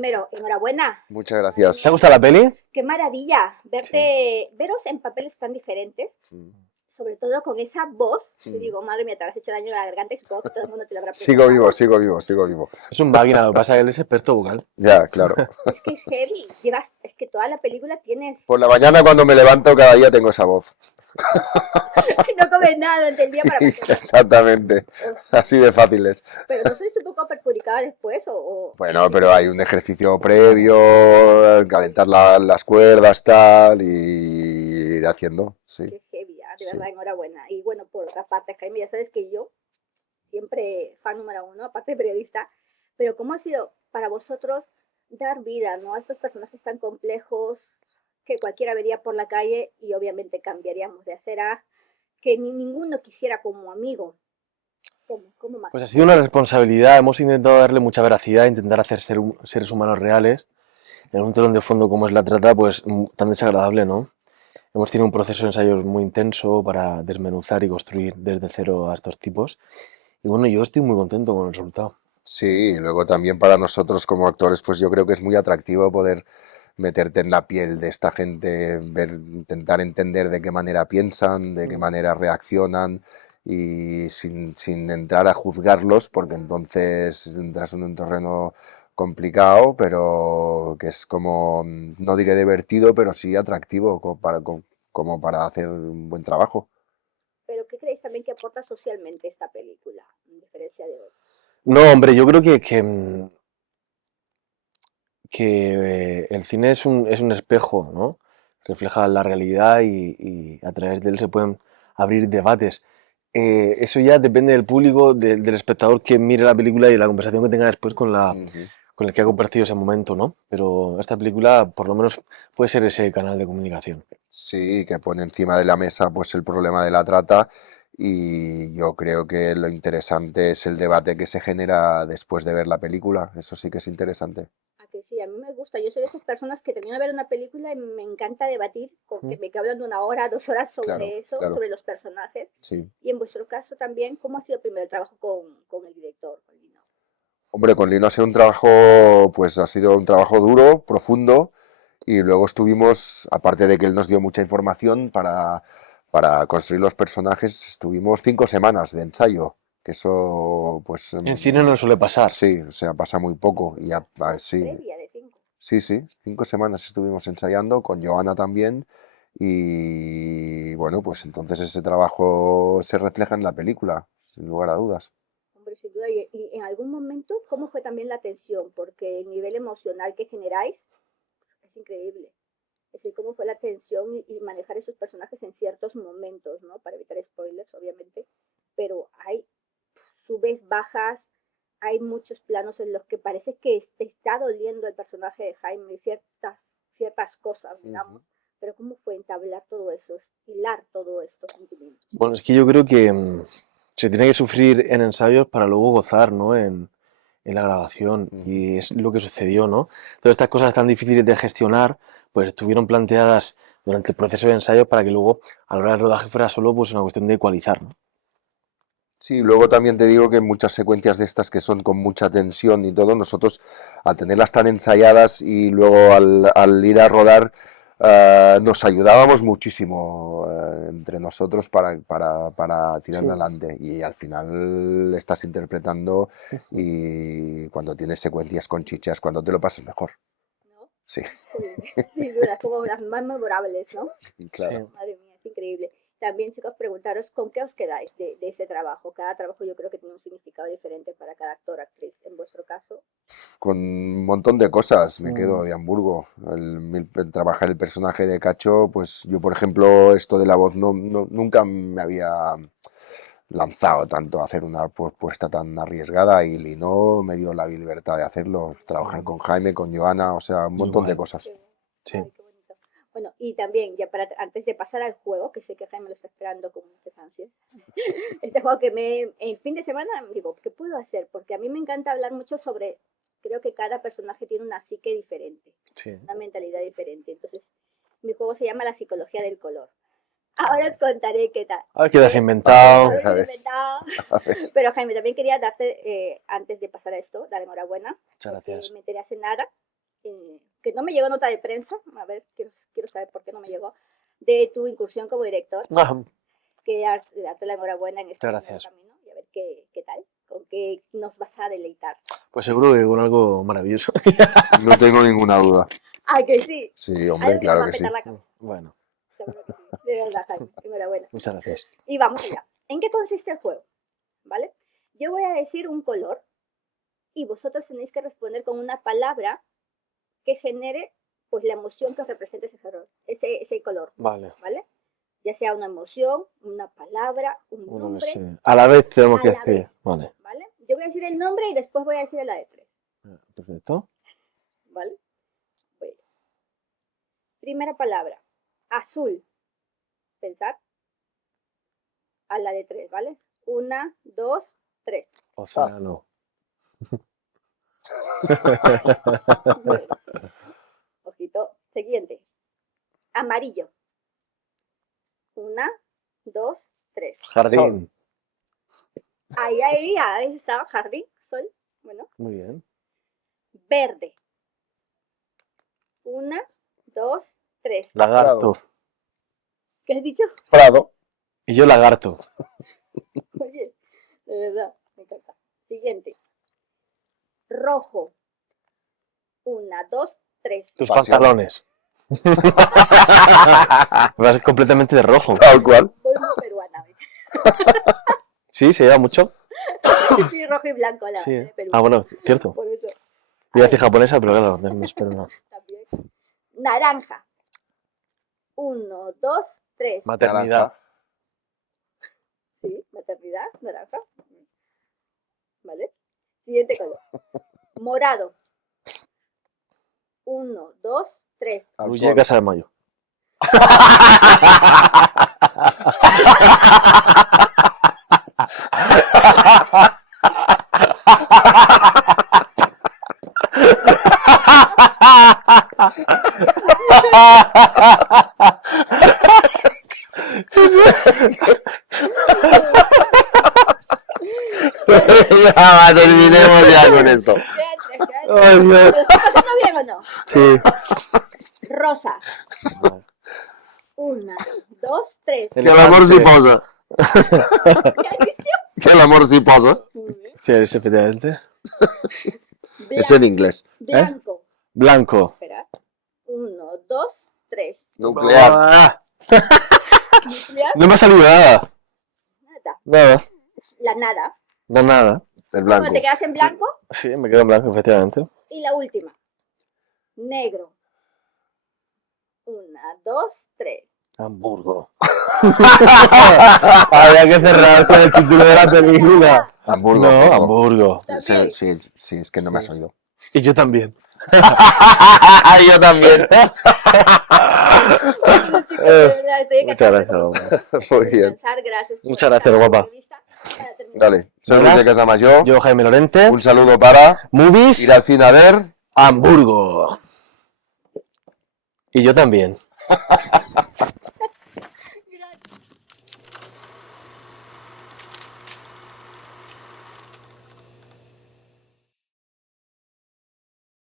primero, enhorabuena. Muchas gracias. ¿Te ha gustado la peli? Qué maravilla veros en papeles tan diferentes, Sí. sobre todo con esa voz. Yo Mm. digo, madre mía, te habrás hecho daño en la garganta y supongo que todo el mundo te lo habrá Sigo preguntado. vivo, sigo vivo, sigo vivo. Es un máquina, lo que pasa es que él es experto vocal. Ya, claro. Es que es heavy. Es que toda la película tienes. Por la mañana cuando me levanto cada día tengo esa voz. No comes nada durante el día para mantener. Exactamente. Hostia, Así de fáciles. pero no sois un poco perjudicada después o... Bueno, pero hay un ejercicio previo, calentar las cuerdas, tal, y ir haciendo, sí. Qué heavy, de Sí. verdad, enhorabuena. Y bueno, por otra parte, Jaime, ya sabes que yo siempre fan número uno, aparte de periodista, pero ¿cómo ha sido para vosotros dar vida, ¿no? A estos personajes tan complejos que cualquiera vería por la calle y obviamente cambiaríamos de hacer a que ninguno quisiera como amigo? ¿Cómo más? Pues ha sido una responsabilidad, hemos intentado darle mucha veracidad, intentar hacer seres humanos reales, en un telón de fondo como es la trata, pues tan desagradable, ¿no? Hemos tenido un proceso de ensayos muy intenso para desmenuzar y construir desde cero a estos tipos. Y bueno, yo estoy muy contento con el resultado. Sí, y luego también para nosotros como actores, pues yo creo que es muy atractivo poder meterte en la piel de esta gente, ver, intentar entender de qué manera piensan, de qué manera reaccionan y sin entrar a juzgarlos, porque entonces entras en un terreno complicado, pero que es como, no diré divertido, pero sí atractivo como para hacer un buen trabajo. Pero ¿qué creéis también que aporta socialmente esta película, en diferencia de otras? No, hombre, yo creo que el cine es un espejo, ¿no? Refleja la realidad y a través de él se pueden abrir debates. Eso ya depende del público, del espectador que mire la película y de la conversación que tenga después Ujú. con el que ha compartido ese momento, ¿no? Pero esta película, por lo menos, puede ser ese canal de comunicación. Sí, que pone encima de la mesa pues el problema de la trata y yo creo que lo interesante es el debate que se genera después de ver la película. Eso sí que es interesante. A que sí, a mí me gusta. Yo soy de esas personas que termino de ver una película y me encanta debatir, con que Mm. me hablan de 1 hora, 2 horas Claro, sobre eso, claro. sobre los personajes. Sí. Y en vuestro caso también, ¿cómo ha sido primero el trabajo con el director, con Lino? Hombre, con Lino ha sido un trabajo, pues ha sido un trabajo duro, profundo, y luego estuvimos, aparte de que él nos dio mucha información para construir los personajes, estuvimos 5 semanas de ensayo, que eso, pues En cine no suele pasar. sí, o sea, pasa muy poco, y sí, Previa de 5. sí, sí, 5 semanas estuvimos ensayando, con Joana también, y bueno, pues entonces ese trabajo se refleja en la película, sin lugar a dudas. Hombre, sin duda. Y en algún momento, ¿cómo fue también la tensión? Porque el nivel emocional que generáis es increíble. Es decir, cómo fue la tensión y manejar esos personajes en ciertos momentos, ¿no? Para evitar spoilers, obviamente. Pero hay subes, bajas, hay muchos planos en los que parece que te está doliendo el personaje de Jaime, ciertas cosas, Ujú. digamos. Pero cómo fue entablar todo eso, hilar todos estos sentimientos. Bueno, es que yo creo que se tiene que sufrir en ensayos para luego gozar, ¿no? En la grabación. Ujú. Y es lo que sucedió, ¿no? Todas estas cosas tan difíciles de gestionar, pues estuvieron planteadas durante el proceso de ensayos para que luego, a la hora del rodaje, fuera solo pues una cuestión de ecualizar, ¿no? Sí, luego también te digo que en muchas secuencias de estas que son con mucha tensión y todo, nosotros al tenerlas tan ensayadas y luego al ir a rodar, nos ayudábamos muchísimo entre nosotros para tirar Sí. adelante. Y al final estás interpretando y cuando tienes secuencias con chichas, cuando te lo pasas mejor. ¿No? Sí, Sí, sin duda, como las más memorables, ¿no? Sí. claro. Madre mía, es increíble. También, chicos, preguntaros con qué os quedáis de ese trabajo. Cada trabajo yo creo que tiene un significado diferente para cada actor, actriz. En vuestro caso, Con un montón de cosas me quedo Mm. de Hamburgo. El trabajar el personaje de Cacho, pues yo, por ejemplo, esto de la voz nunca me había lanzado tanto a hacer una propuesta tan arriesgada y Lino me dio la libertad de hacerlo, trabajar Mm. con Jaime, con Joana, o sea, un montón de Igual. cosas. qué bien. Sí. Ay, qué bonito. Bueno, y también, ya para antes de pasar al juego, que sé que Jaime lo está esperando con muchas ansias, este juego que el fin de semana digo, ¿qué puedo hacer? Porque a mí me encanta hablar mucho sobre, creo que cada personaje tiene una psique diferente, Sí. una mentalidad diferente. Entonces, mi juego se llama La psicología del color. Ahora os contaré qué tal. A ver qué te has Vale, inventado. a ver, Inventado. a ver. Pero Jaime, también quería darte, antes de pasar a esto, dar enhorabuena, Muchas porque gracias. me enteré hace nada que no me llegó nota de prensa, a ver, quiero saber por qué no me llegó, de tu incursión como director, Ah, que darte la enhorabuena en este Muchas nuevo gracias. camino y a ver qué tal, con qué nos vas a deleitar. pues seguro que con algo maravilloso. No tengo ninguna duda. ¡Ah, que sí! Sí, hombre, Algo que nos claro va a que sí. petar la cabeza, Bueno, seguro que sí. De verdad, Jaime, enhorabuena. muchas gracias. Y vamos allá. ¿En qué consiste el juego? ¿Vale? Yo voy a decir un color y vosotros tenéis que responder con una palabra que genere pues la emoción que os represente ese color, Vale. ¿vale? Ya sea una emoción, una palabra, un Bueno, nombre, sí. A la vez tenemos a que la decir. vez. Vale. ¿vale? Yo voy a decir el nombre y después voy a decir la de tres, Perfecto. ¿vale? Bueno. Primera palabra, azul. Pensar. A la de tres, ¿vale? 1, 2, 3. Océano. Ojito. Siguiente. Amarillo. 1, 2, 3. Jardín. Ahí está, jardín, sol. Bueno. Muy bien. Verde. 1, 2, 3. Lagarto. ¿Qué has dicho? Prado. Y yo lagarto. Oye, de verdad, me encanta. Siguiente. Rojo. 1, 2, 3. Tus Pasión. pantalones. Vas completamente de rojo. Tal cual. Voy muy peruana. ¿Ves? Sí, se lleva mucho. Sí, rojo y blanco la Sí. de Perú. Ah, bueno, cierto. Por eso. Voy a decir japonesa, pero claro, no me espero nada. También. Naranja. 1, 2, 3. Maternidad. Naranja. Sí, maternidad, naranja. ¿Vale? Siguiente color. Morado. 1, 2, 3. Luye de Casa de Mayo. Ya, terminemos ya con esto. Ay, Dios. ¿Lo está pasando bien o no? Sí. Rosa. 1, 2, 3. Que l'amor s'hi posa. ¿Qué has dicho? Que l'amor s'hi posa. Muy bien. Sí, es efectivamente. Es en inglés. Blanco. Blanco. Espera. 1, 2, 3. Nuclear. Ah, Nuclear. no me ha salido nada. Nada. Nada. La nada. No, nada. El Bueno, blanco. te quedas en blanco. Sí, me quedo en blanco, efectivamente. Y la última. Negro. 1, 2, 3. Hamburgo. Había que cerrar con el título de la película. Hamburgo. No, poco. Hamburgo. También. Sí, es que no me has oído. Y yo también. Yo también. Muchas gracias, guapa. Muy bien. Gracias. por Muchas gracias, esta guapa. entrevista. Para terminar. Dale, soy Luis de Casamayor. Yo, Jaime Lorente. Un saludo para Movies. ir al cine a ver. Hamburgo. Y yo también.